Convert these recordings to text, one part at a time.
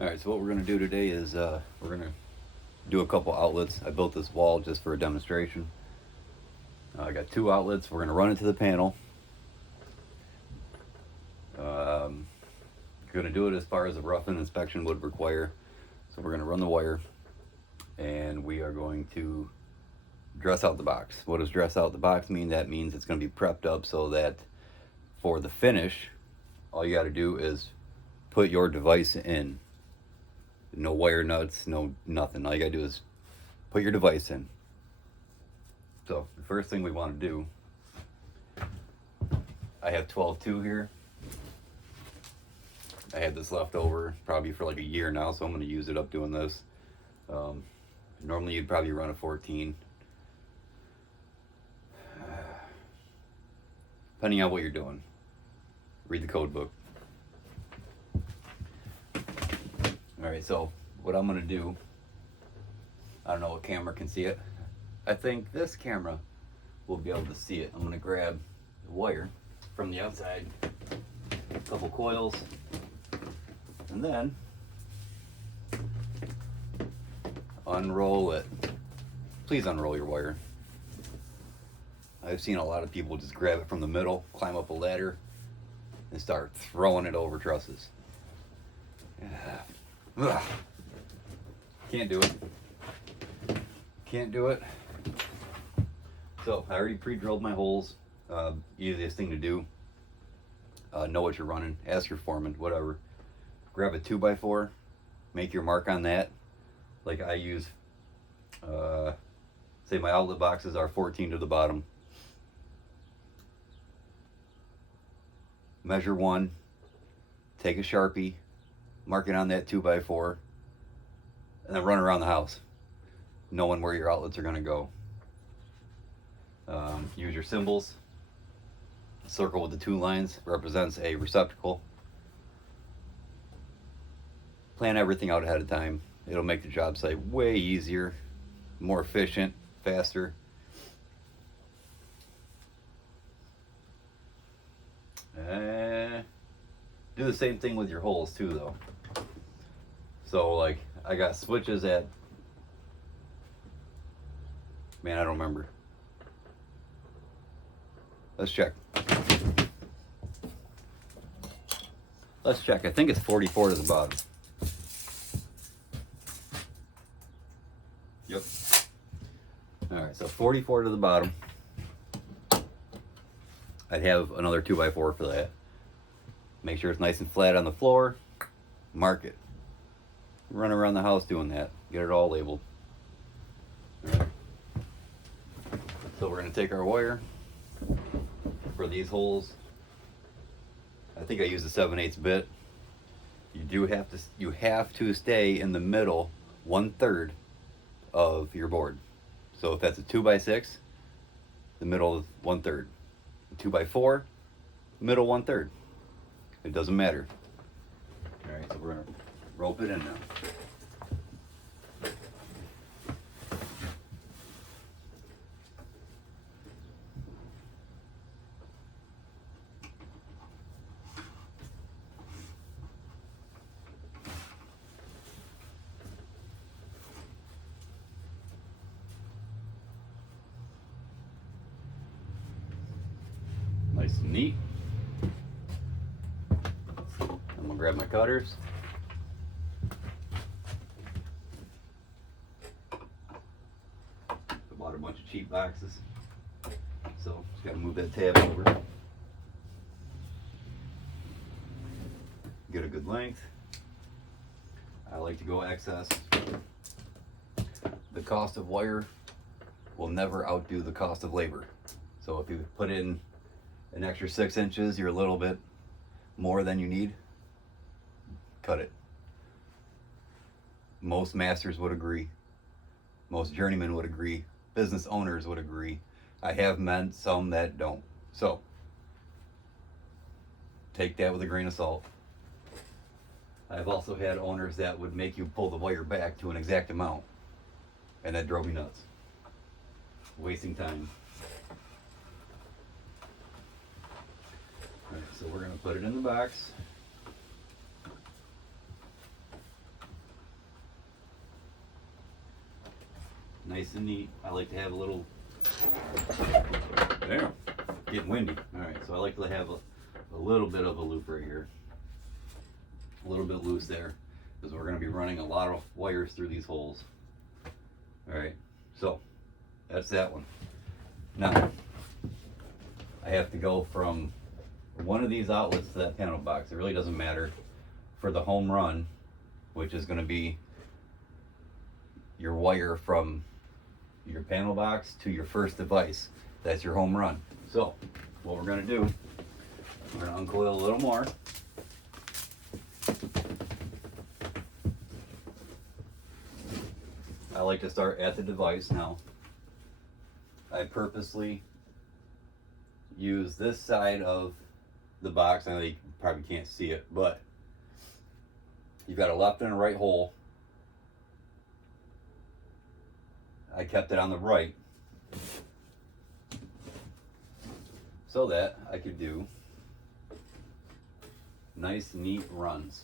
Alright, so what we're going to do today is we're going to do a couple outlets. I built this wall just for a demonstration. I got two outlets. We're going to run it to the panel. Going to do it as far as a rough-in inspection would require. So we're going to run the wire, and we are going to dress out the box. What does dress out the box mean? That means it's going to be prepped up so that for the finish, all you got to do is put your device in. No wire nuts, no nothing. All you gotta do is put your device in. So the first thing we want to do, I have 12-2 here. I had this left over probably for like a year now, so I'm going to use it up doing this. Normally you'd probably run a 14. Depending on what you're doing. Read the code book. Alright, so what I'm going to do, I don't know what camera can see it. I think this camera will be able to see it. I'm going to grab the wire from the outside, a couple coils, and then unroll it. Please unroll your wire. I've seen a lot of people just grab it from the middle, climb up a ladder, and start throwing it over trusses. Ugh. Can't do it. Can't do it. So I already pre-drilled my holes. Easiest thing to do. Know what you're running. Ask your foreman, whatever. Grab a 2x4. Make your mark on that. Like I use, say my outlet boxes are 14 to the bottom. Measure one. Take a Sharpie. Mark it on that 2x4, and then run around the house, knowing where your outlets are going to go. Use your symbols. The circle with the two lines represents a receptacle. Plan everything out ahead of time. It'll make the job site way easier, more efficient, faster. Do the same thing with your holes too, though. So like I got switches at, man, I don't remember. Let's check. Let's check. I think it's 44 to the bottom. Yep. All right, so 44 to the bottom. I'd have another 2x4 for that. Make sure it's nice and flat on the floor. Mark it. Run around the house doing that. Get it all labeled. All right. So we're going to take our wire for these holes. I think I used a 7/8 bit. You have to stay in the middle 1/3 of your board. So if that's a 2x6, the middle is 1/3. 2x4, middle 1/3. It doesn't matter. All right, so we're gonna rope it in now. Nice and neat. I'm gonna grab my cutters. I bought a bunch of cheap boxes, so just gotta move that tab over. Get a good length. I like to go excess. The cost of wire will never outdo the cost of labor. So if you put in an extra 6 inches, you're a little bit more than you need, cut it. Most masters would agree. Most journeymen would agree. Business owners would agree. I have met some that don't. So take that with a grain of salt. I've also had owners that would make you pull the wire back to an exact amount, and that drove me nuts. Wasting time. All right, so we're going to put it in the box. nice and neat. I like to have a little, there, getting windy. All right, so I like to have a little bit of a loop right here. A little bit loose there, because we're gonna be running a lot of wires through these holes. All right, so that's that one. Now, I have to go from one of these outlets to that panel box. It really doesn't matter for the home run, which is going to be your wire from your panel box to your first device. That's your home run. So what we're going to do, we're going to uncoil a little more. I like to start at the device. Now, I purposely use this side of the box. I know you probably can't see it, but you've got a left and a right hole. I kept it on the right so that I could do nice, neat runs.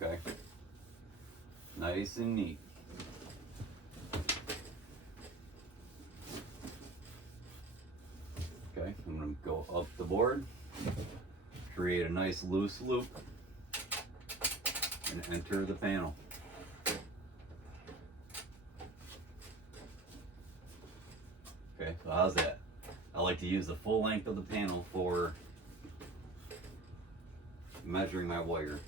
Okay? Nice and neat. Okay, I'm going to go up the board, create a nice loose loop, and enter the panel. Okay, so how's that? I like to use the full length of the panel for measuring my wire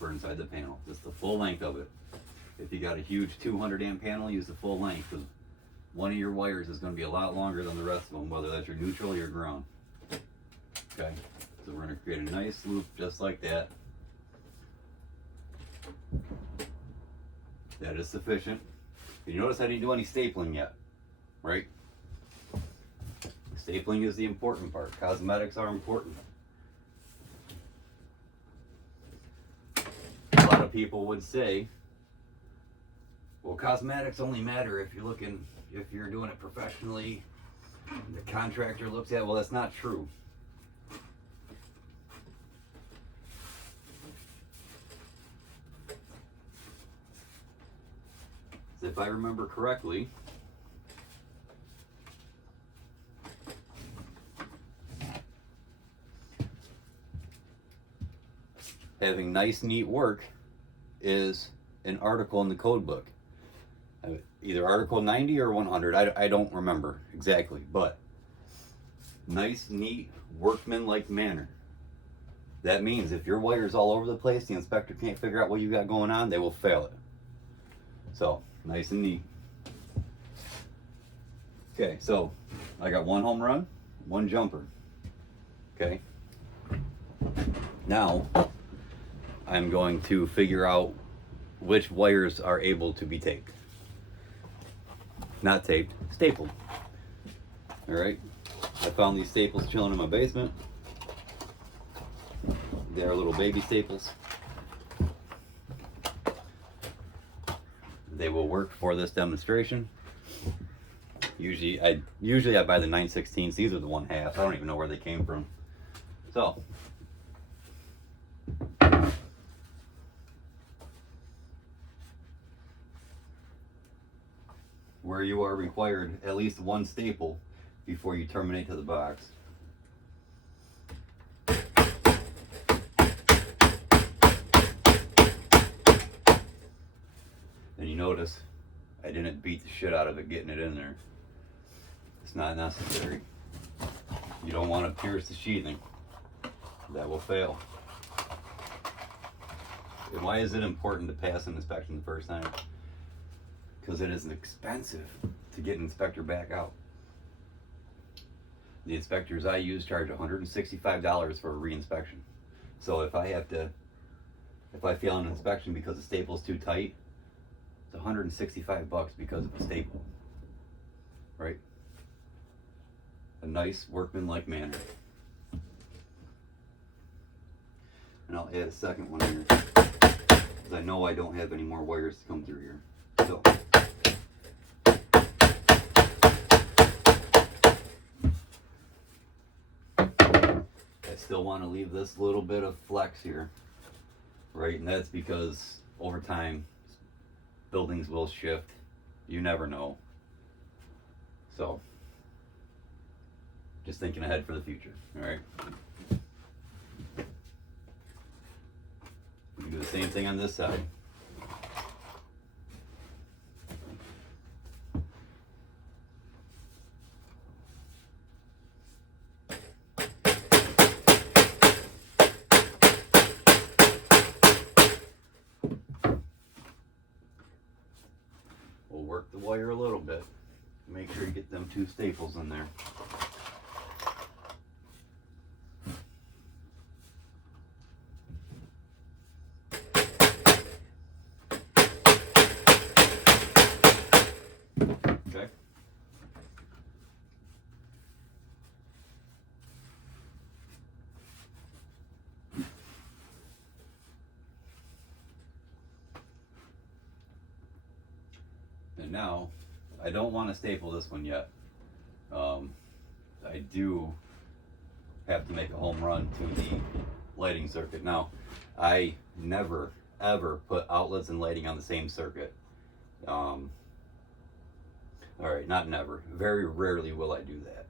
for inside the panel. Just the full length of it. If you got a huge 200 amp panel, use the full length, because one of your wires is going to be a lot longer than the rest of them, whether that's your neutral or your ground. Okay, so we're going to create a nice loop just like that. That is sufficient. And you notice I didn't do any stapling yet, right? Stapling is the important part. Cosmetics are important. A lot of people would say, well, cosmetics only matter if you're doing it professionally, the contractor looks at it. Well, that's not true. So if I remember correctly, having nice, neat work is an article in the code book. Either article 90 or 100, I don't remember exactly, but nice, neat, workmanlike manner. That means if your wire's all over the place, the inspector can't figure out what you got going on, they will fail it. So, nice and neat. Okay, so I got one home run, one jumper. Okay. Now, I'm going to figure out which wires are able to be taped. Not taped, stapled. All right, I found these staples chilling in my basement. They're little baby staples. They will work for this demonstration. Usually I buy the 9/16. These are the 1/2. I don't even know where they came from. So where you are required at least one staple before you terminate to the box. And you notice I didn't beat the shit out of it getting it in there. It's not necessary. You don't want to pierce the sheathing. That will fail. And why is it important to pass an inspection the first time? Because it is expensive to get an inspector back out. The inspectors I use charge $165 for a re-inspection. So if I fail an inspection because the staple's too tight, it's $165 because of a staple. Right? A nice workmanlike manner. And I'll add a second one here, because I know I don't have any more wires to come through here. So I still want to leave this little bit of flex here, right? And that's because over time buildings will shift. You never know. So, just thinking ahead for the future. All right. We can do the same thing on this side. We'll work the wire a little bit. Make sure you get them 2 staples in there. Okay. And now, I don't want to staple this one yet. I do have to make a home run to the lighting circuit. Now, I never ever put outlets and lighting on the same circuit. All right, not never. Very rarely will I do that.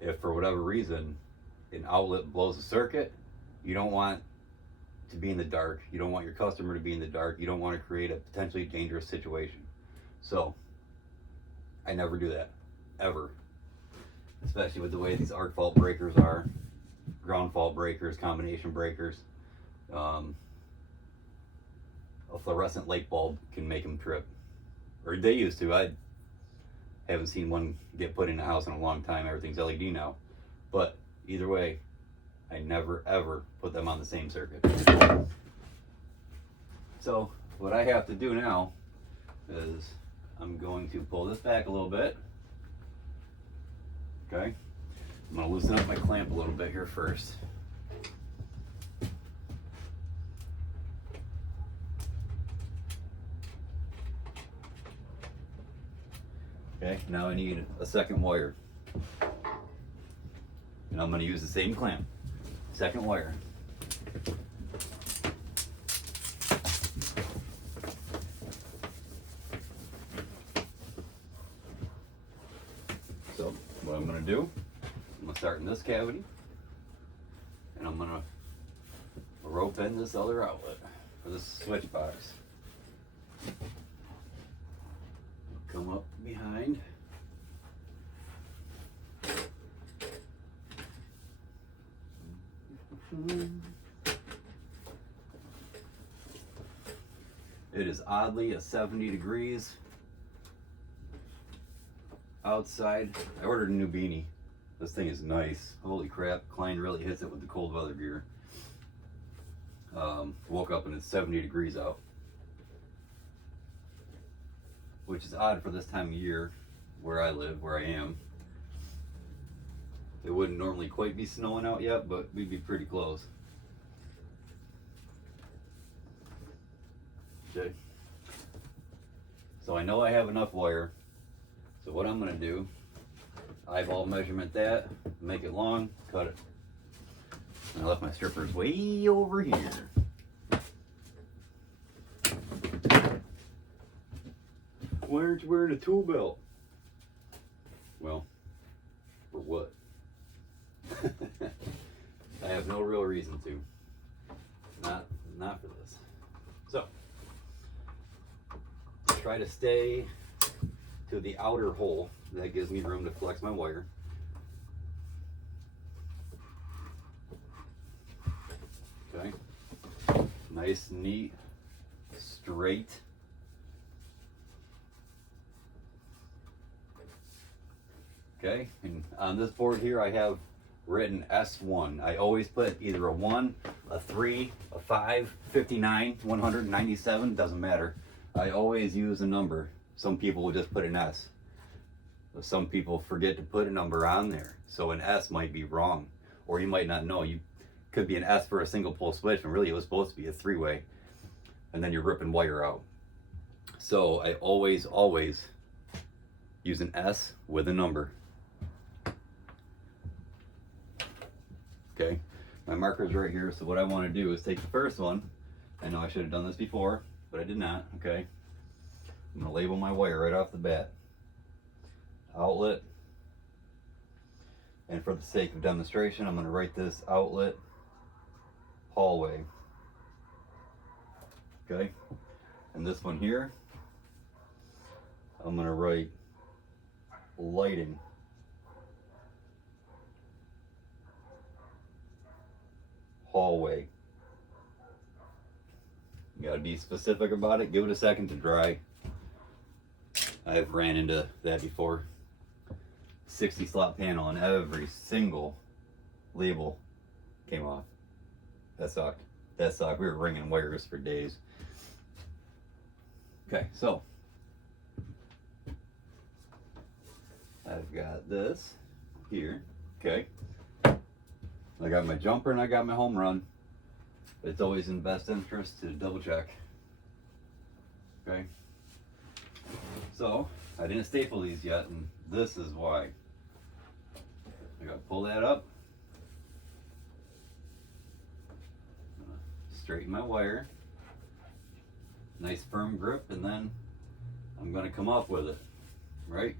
If for whatever reason an outlet blows a circuit, you don't want to be in the dark. You don't want your customer to be in the dark. You don't want to create a potentially dangerous situation. So, I never do that, ever. Especially with the way these arc fault breakers are, ground fault breakers, combination breakers. A fluorescent light bulb can make them trip. Or they used to. I haven't seen one get put in a house in a long time. Everything's LED now. But either way, I never ever put them on the same circuit. So what I have to do now is I'm going to pull this back a little bit. Okay, I'm going to loosen up my clamp a little bit here first. Okay, now I need a second wire. And I'm going to use the same clamp. Second wire. So what I'm going to do, I'm going to start in this cavity, and I'm going to rope in this other outlet, or this switch box. Come up behind. It is oddly a 70 degrees outside. I ordered a new beanie. This thing is nice. Holy crap, Klein really hits it with the cold weather gear. Woke up and it's 70 degrees out, which is odd for this time of year where I live, where I am. It wouldn't normally quite be snowing out yet, but we'd be pretty close. Okay. So I know I have enough wire. So what I'm going to do, eyeball measurement that, make it long, cut it. I left my strippers way over here. Why aren't you wearing a tool belt? Well, for what? I have no real reason to. Not for this. So, try to stay to the outer hole. That gives me room to flex my wire. Okay. Nice, neat, straight. Okay, and on this board here I have written S1. I always put either a 1, a 3, a 5, 59, 197, doesn't matter. I always use a number. Some people will just put an S. Some people forget to put a number on there. So an S might be wrong, or you might not know. You could be an S for a single pole switch, and really it was supposed to be a 3-way. And then you're ripping wire out. So I always use an S with a number. Okay, my marker's right here, so what I want to do is take the first one. I know I should have done this before, but I did not. Okay, I'm going to label my wire right off the bat. outlet. And for the sake of demonstration, I'm going to write this outlet hallway. Okay, and this one here, I'm going to write lighting. Hallway. You gotta be specific about it. Give it a second to dry. I've ran into that before. 60 slot panel and every single label came off. That sucked. That sucked. We were ringing wires for days. Okay, so I've got this here. Okay. I got my jumper and I got my home run. It's always in best interest to double check. Okay. So I didn't staple these yet, and this is why. I gotta pull that up. Straighten my wire. Nice firm grip, and then I'm gonna come up with it. Right?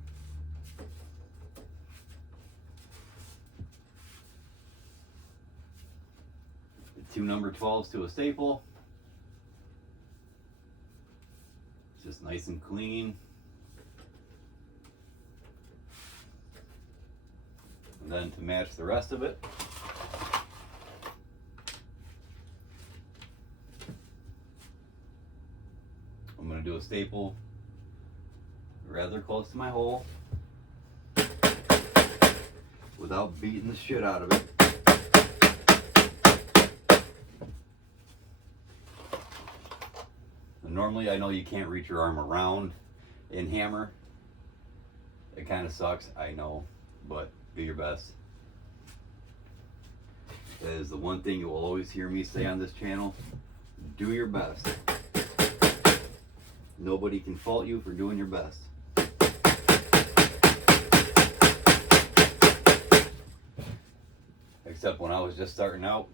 Two number 12s to a staple. Just nice and clean. And then to match the rest of it, I'm going to do a staple rather close to my hole without beating the shit out of it. Normally, I know you can't reach your arm around and hammer. It kind of sucks, I know, but do your best. That is the one thing you will always hear me say on this channel. Do your best. Nobody can fault you for doing your best. Except when I was just starting out,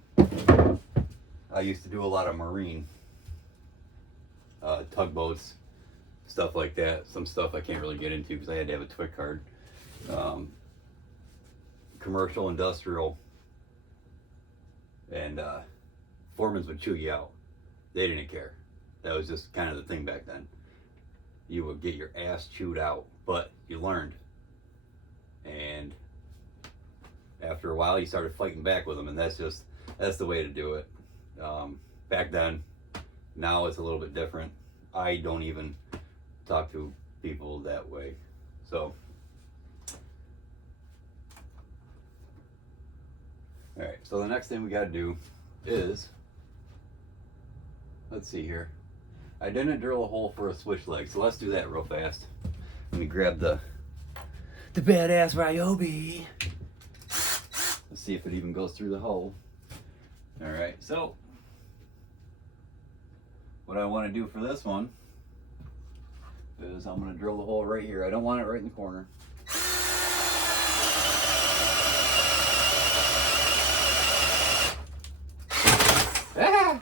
I used to do a lot of marine. Tugboats, stuff like that. Some stuff I can't really get into because I had to have a TWIC card. Commercial, industrial, and foremans would chew you out. They didn't care. That was just kind of the thing back then. You would get your ass chewed out, but you learned. And after a while, you started fighting back with them, and that's the way to do it. Back then. Now it's a little bit different. I don't even talk to people that way. So, all right. So the next thing we got to do is, let's see here. I didn't drill a hole for a switch leg, so let's do that real fast. Let me grab the badass Ryobi. Let's see if it even goes through the hole. All right. So what I want to do for this one is I'm going to drill the hole right here. I don't want it right in the corner. Ah!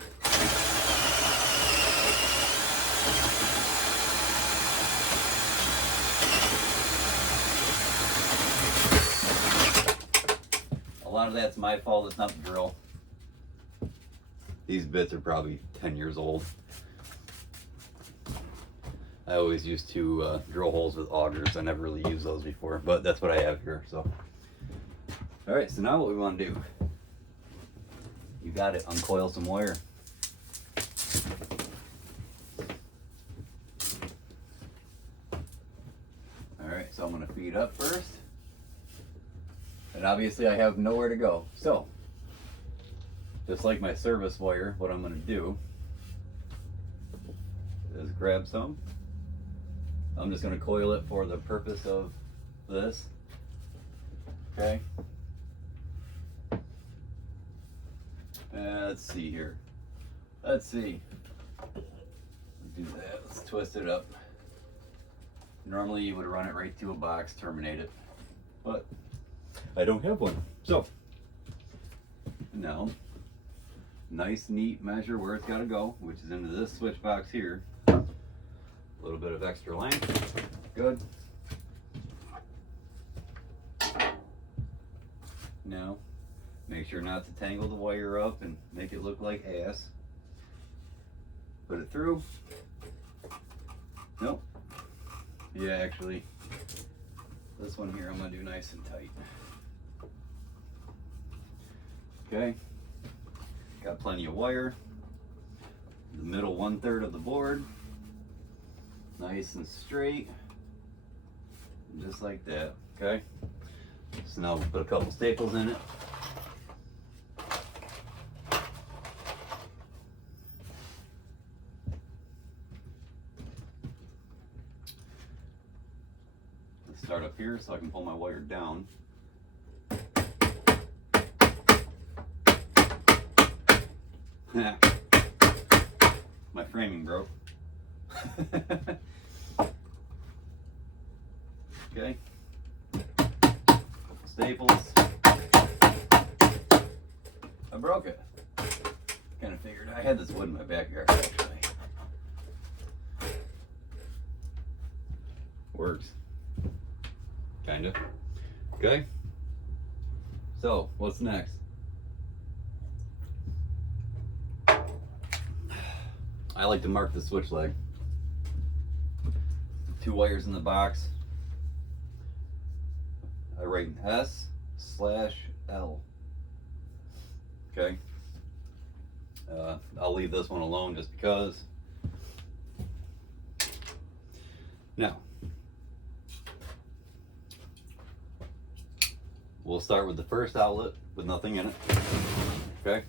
A lot of that's my fault. It's not the drill. These bits are probably 10 years old. I always used to drill holes with augers. I never really used those before, but that's what I have here. So, all right. So now what we want to do? You got it. Uncoil some wire. All right. So I'm going to feed up first, and obviously I have nowhere to go. So, just like my service wire, what I'm going to do is grab some. I'm just going to coil it for the purpose of this. Okay. Let's see here. Let's see. Do that. Let's twist it up. Normally you would run it right through a box, terminate it, but I don't have one. So now, nice, neat measure where it's got to go, which is into this switch box here. A little bit of extra length, good. Now, make sure not to tangle the wire up and make it look like ass. Put it through. Nope. Yeah, actually, this one here I'm gonna do nice and tight. Okay. Got plenty of wire. The middle 1/3 of the board. Nice and straight. Just like that. Okay. So now we'll put a couple staples in it. Let's start up here so I can pull my wire down. My framing broke. Okay. Couple staples. I broke it. Kind of figured I had this wood in my backyard actually. Works. Kinda. Okay. So, what's next? I like to mark the switch leg. 2 wires in the box. I write S/L. Okay. I'll leave this one alone just because. Now, we'll start with the first outlet with nothing in it. Okay.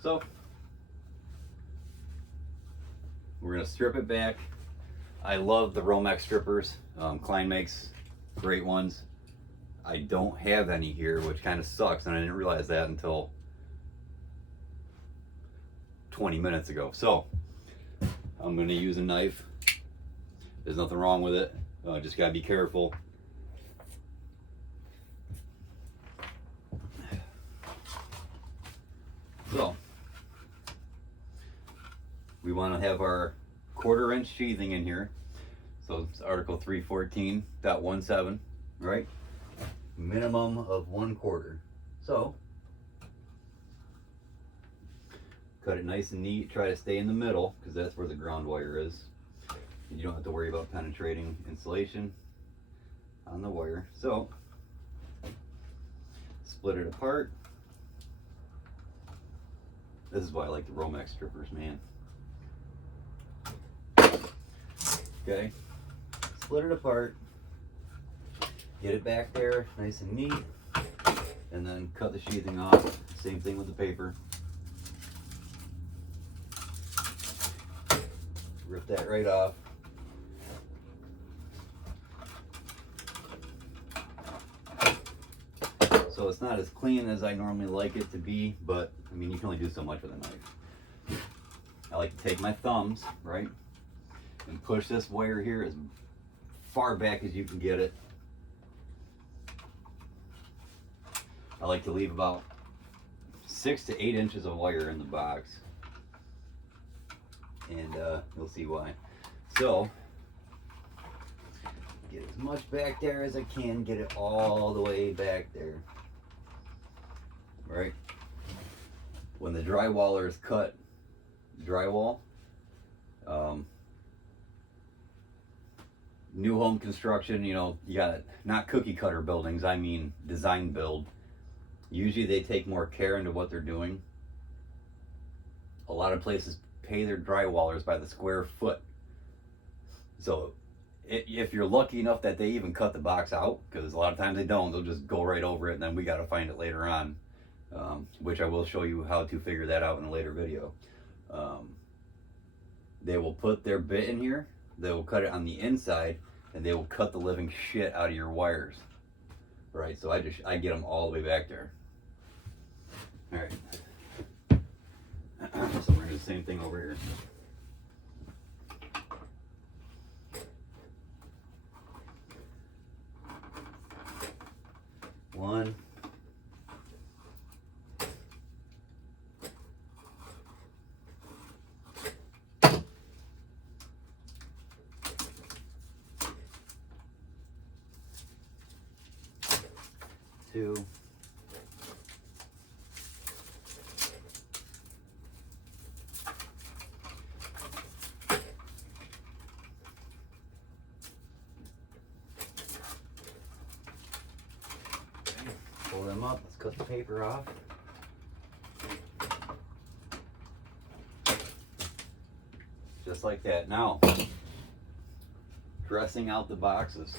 So, we're going to strip it back. I love the Romex strippers. Klein makes great ones. I don't have any here, which kind of sucks, and I didn't realize that until 20 minutes ago. So, I'm going to use a knife. There's nothing wrong with it. Just got to be careful. So, we want to have our 1/4 inch sheathing in here. So it's Article 314.17, right? Minimum of 1/4. So, cut it nice and neat. Try to stay in the middle because that's where the ground wire is. You don't have to worry about penetrating insulation on the wire. So, split it apart. This is why I like the Romex strippers, man. Okay, split it apart, get it back there nice and neat, and then cut the sheathing off. Same thing with the paper. Rip that right off. So it's not as clean as I normally like it to be, but I mean, you can only do so much with a knife. I like to take my thumbs, right? And push this wire here as far back as you can get it. I like to leave about 6 to 8 inches of wire in the box. And you'll see why. So, get as much back there as I can, get it all the way back there. Right? When the drywaller is cut drywall, new home construction, you know, you got not cookie cutter buildings, I mean design build. Usually they take more care into what they're doing. A lot of places pay their drywallers by the square foot. So if you're lucky enough that they even cut the box out, because a lot of times they don't, they'll just go right over it and then we got to find it later on, which I will show you how to figure that out in a later video. They will put their bit in here, they will cut it on the inside, and they will cut the living shit out of your wires. Right, so I get them all the way back there. All right. So we're gonna do the same thing over here. One. two. Pull them up. Let's cut the paper off. Just like that. Now, dressing out the boxes.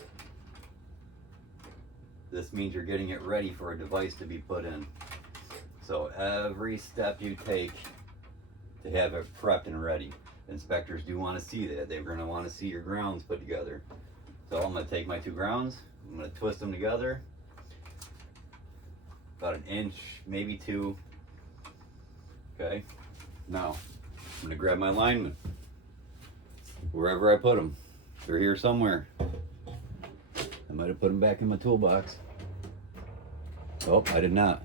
This means you're getting it ready for a device to be put in. So every step you take to have it prepped and ready. Inspectors do want to see that. They're going to want to see your grounds put together. So I'm going to take my two grounds. I'm going to twist them together. About an inch, maybe two. Okay. Now, I'm going to grab my linemen. Wherever I put them. They're here somewhere. I might have put them back in my toolbox. Oh, I did not.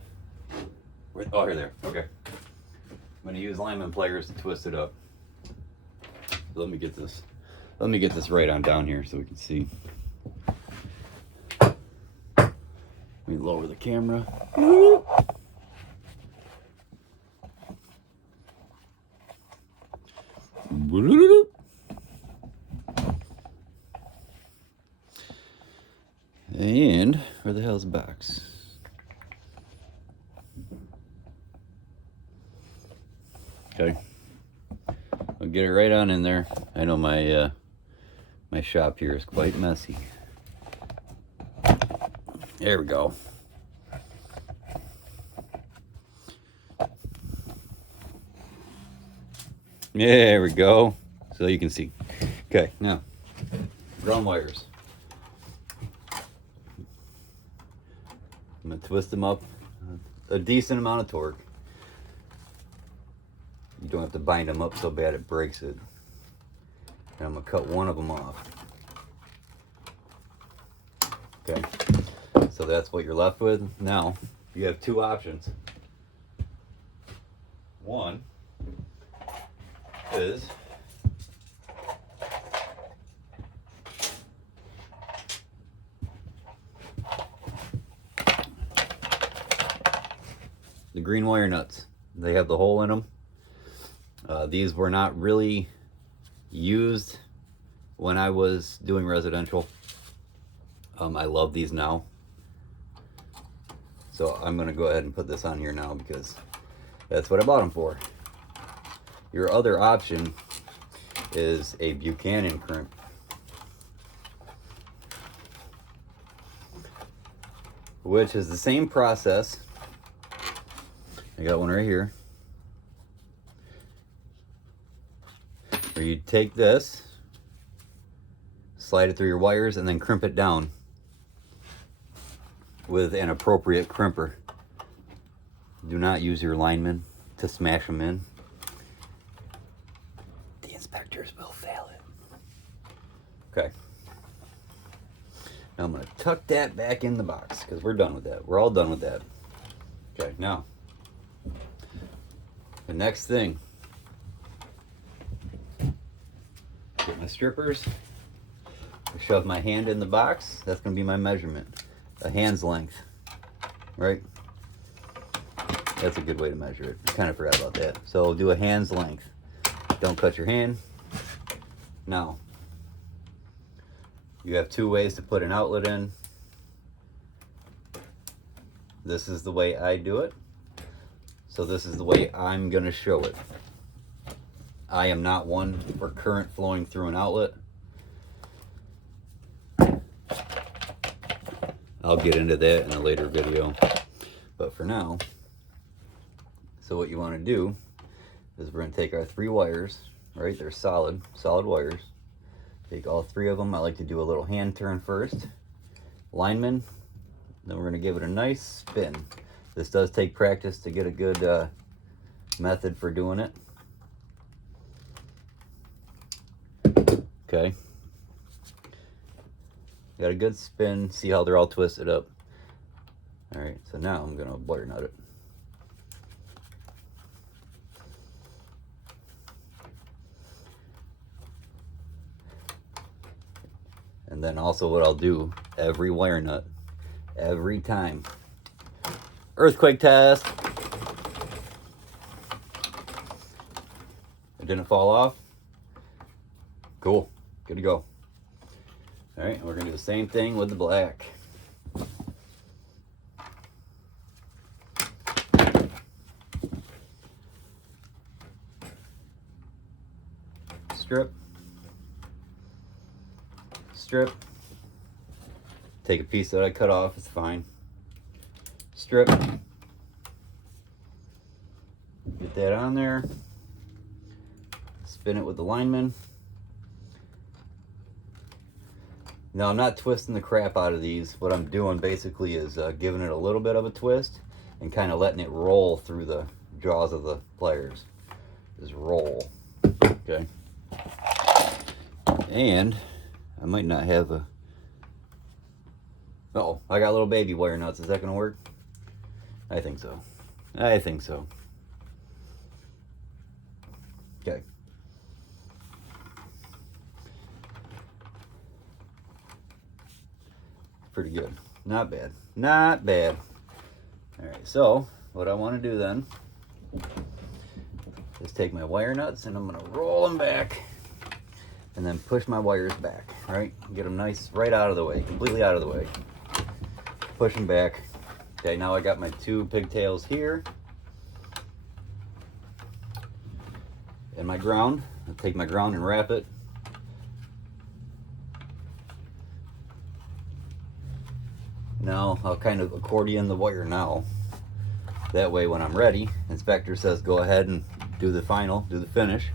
Oh, here, there. Okay. I'm going to use lineman pliers to twist it up. Let me get this. Let me get this right on down here so we can see. Let me lower the camera. And where the hell's the box? Okay, I'll get it right on in there. I know my my shop here is quite messy. There we go. There we go. So you can see. Okay, now ground wires. I'm going to twist them up a decent amount of torque. You don't have to bind them up so bad it breaks it. And I'm going to cut one of them off. Okay, so that's what you're left with. Now, you have two options. One is the green wire nuts. They have the hole in them. These were not really used when I was doing residential. I love these now. So I'm going to go ahead and put this on here now because that's what I bought them for. Your other option is a Buchanan crimp. Which is the same process. I got one right here. Where you take this, slide it through your wires, and then crimp it down with an appropriate crimper. Do not use your linemen to smash them in. The inspectors will fail it. Okay. Now I'm going to tuck that back in the box because we're done with that. We're all done with that. Okay, now the next thing, get my strippers, shove my hand in the box. That's going to be my measurement, a hand's length, right? That's a good way to measure it. I kind of forgot about that. So do a hand's length. Don't cut your hand. Now, you have two ways to put an outlet in. This is the way I do it. So this is the way I'm going to show it. I am not one for current flowing through an outlet. I'll get into that in a later video. But for now, so what you want to do is we're going to take our three wires, right? They're solid wires. Take all three of them. I like to do a little hand turn first. Lineman. Then we're going to give it a nice spin. This does take practice to get a good method for doing it. Okay. Got a good spin. See how they're all twisted up. All right, so now I'm going to wire nut it. And then also what I'll do, every wire nut, every time Earthquake test. It didn't fall off. Cool. Good to go. All right, we're gonna do the same thing with the black. Strip. Strip. Take a piece that I cut off, it's fine. Strip. Get that on there. Spin it with the lineman. Now I'm not twisting the crap out of these. What I'm doing basically is giving it a little bit of a twist and kind of letting it roll through the jaws of the pliers. Just roll. Okay. And I might not have a... Uh-oh, I got little baby wire nuts. Is that going to work? I think so. I think so. Okay. Pretty good. Not bad. Not bad. Alright, so what I want to do then is take my wire nuts and I'm going to roll them back and then push my wires back, right? Get them nice right out of the way, completely out of the way. Push them back. Okay, now I got my two pigtails here. And my ground. I'll take my ground and wrap it. Now I'll kind of accordion the wire now. That way when I'm ready, inspector says go ahead and do the final, do the finish,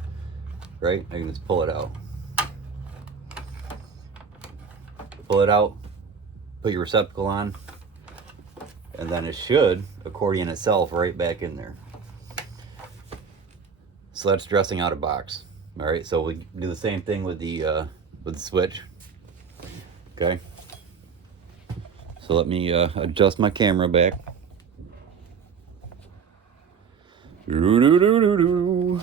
right? I can just pull it out. Pull it out, put your receptacle on, and then it should accordion itself right back in there. So that's dressing out a box. All right, so we do the same thing with the switch. Okay. So let me adjust my camera back. Doo-doo-doo-doo-doo.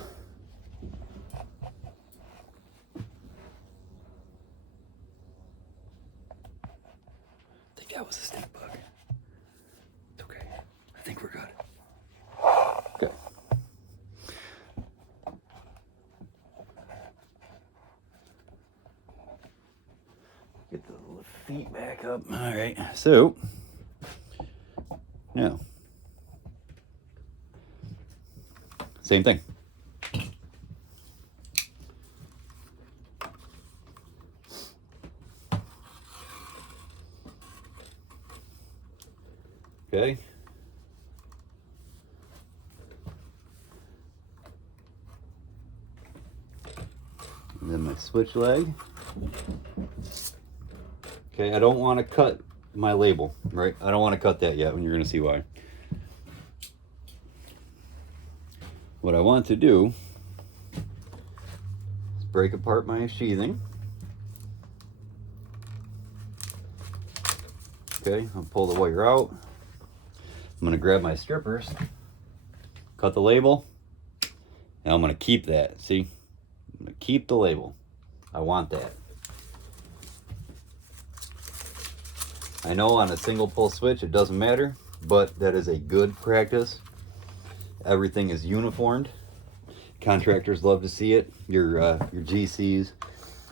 I think that was a stink bug. It's okay. I think we're good. Okay. Get the little feet back up. All right. So now, same thing. Okay. And then my switch leg. Okay, I don't want to cut my label, right? I don't want to cut that yet, and you're going to see why. What I want to do is break apart my sheathing. Okay, I'll pull the wire out. I'm going to grab my strippers, cut the label, and I'm going to keep that. See? I'm going to keep the label. I want that. I know on a single pull switch it doesn't matter, but that is a good practice. Everything is uniformed. Contractors love to see it. Your GCs,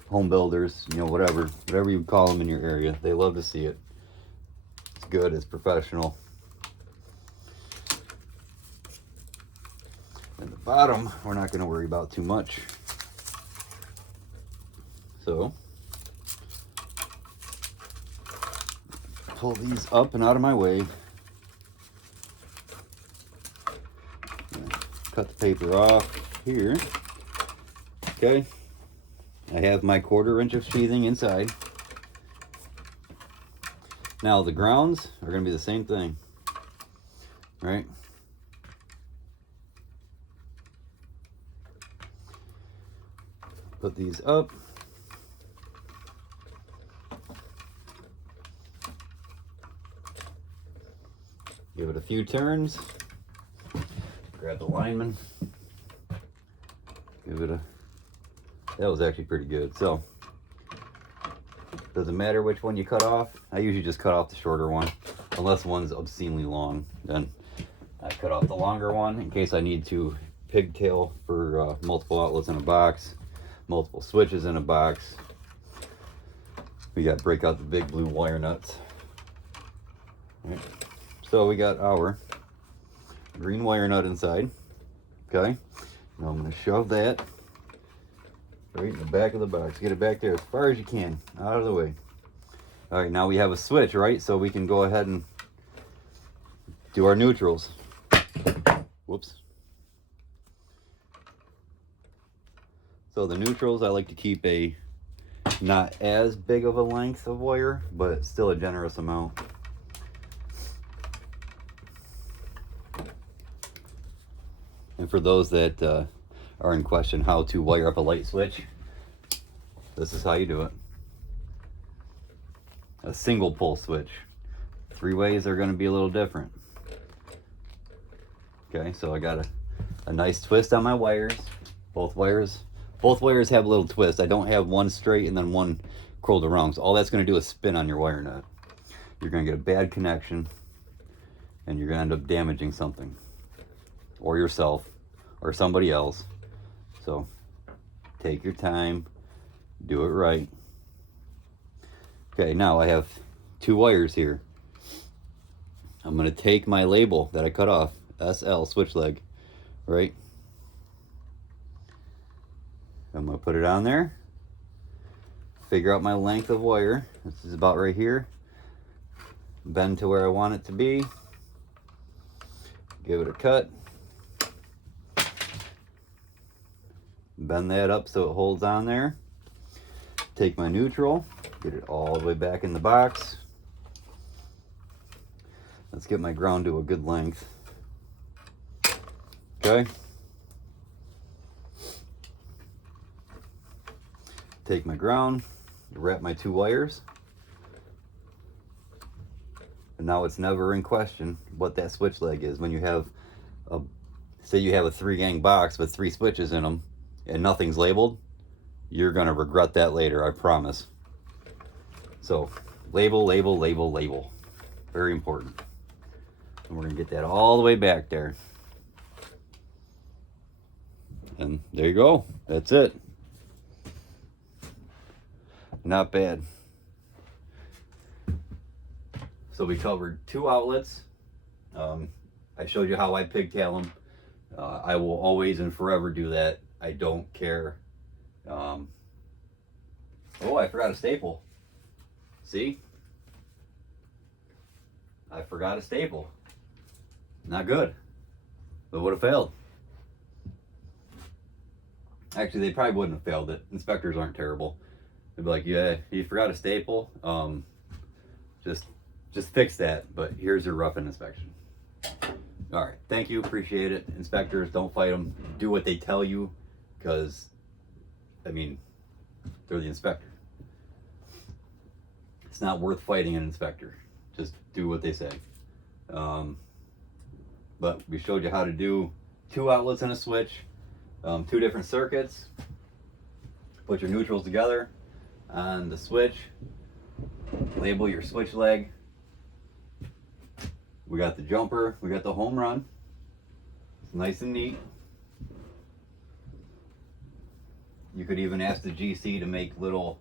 home builders, you know, whatever you call them in your area, they love to see it. It's good, it's professional. And the bottom, we're not going to worry about too much. So, pull these up and out of my way. Cut the paper off here. Okay. I have my 1/4 inch of sheathing inside. Now the grounds are going to be the same thing. Right? Put these up. Give it a few turns. Grab the lineman. Give it a... That was actually pretty good. So, doesn't matter which one you cut off. I usually just cut off the shorter one. Unless one's obscenely long. Then I cut off the longer one in case I need to pigtail for multiple outlets in a box, multiple switches in a box. We got to break out the big blue wire nuts. Right. So we got our green wire nut inside. Okay, now I'm going to shove that right in the back of the box. Get it back there as far as you can, out of the way. All right, now we have a switch, right? So we can go ahead and do our neutrals. Whoops. So the neutrals, I like to keep a not as big of a length of wire, but still a generous amount. And for those that are in question how to wire up a light switch, this is how you do it. A single pole switch. 3 ways are going to be a little different. Okay, so I got a nice twist on my wires. Both wires have a little twist. I don't have one straight and then one curled around. So all that's going to do is spin on your wire nut. You're going to get a bad connection and you're going to end up damaging something, or yourself or somebody else. So take your time, do it right. Okay, now I have 2 wires here. I'm going to take my label that I cut off, SL switch leg, right? I'm going to put it on there, figure out my length of wire. This is about right here. Bend to where I want it to be. Give it a cut. Bend that up so it holds on there. Take my neutral, get it all the way back in the box. Let's get my ground to a good length. Okay. Take my ground, wrap my 2 wires. And now it's never in question what that switch leg is. When you have say you have a 3-gang box with 3 switches in them and nothing's labeled, you're gonna regret that later, I promise. So label, label, label, label. Very important. And we're gonna get that all the way back there. And there you go, that's it. Not bad. So we covered 2 outlets. I showed you how I pigtail them. I will always and forever do that. I don't care. Oh, I forgot a staple. See? I forgot a staple. Not good. It would have failed. Actually, they probably wouldn't have failed it. Inspectors aren't terrible. They'd be like, yeah, you forgot a staple. Just fix that, but here's your rough-in inspection. All right, thank you, appreciate it. Inspectors, don't fight them. Do what they tell you, because, I mean, they're the inspector. It's not worth fighting an inspector. Just do what they say. But we showed you how to do 2 outlets and a switch, 2 different circuits. Put your neutrals together on the switch. Label your switch leg. We got the jumper, we got the home run. It's nice and neat. You could even ask the GC to make little,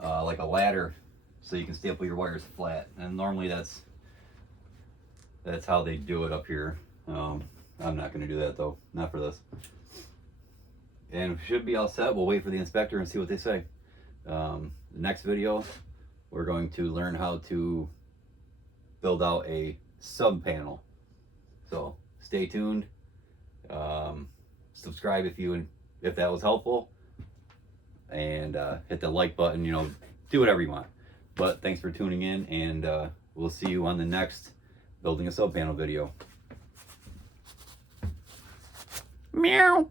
like a ladder, so you can staple your wires flat. And normally that's how they do it up here. I'm not going to do that though, not for this. And we should be all set. We'll wait for the inspector and see what they say. The next video, we're going to learn how to build out a sub panel. So stay tuned. Subscribe if that was helpful, and hit the like button. You know, do whatever you want. But thanks for tuning in, and we'll see you on the next building a sub panel video. Meow.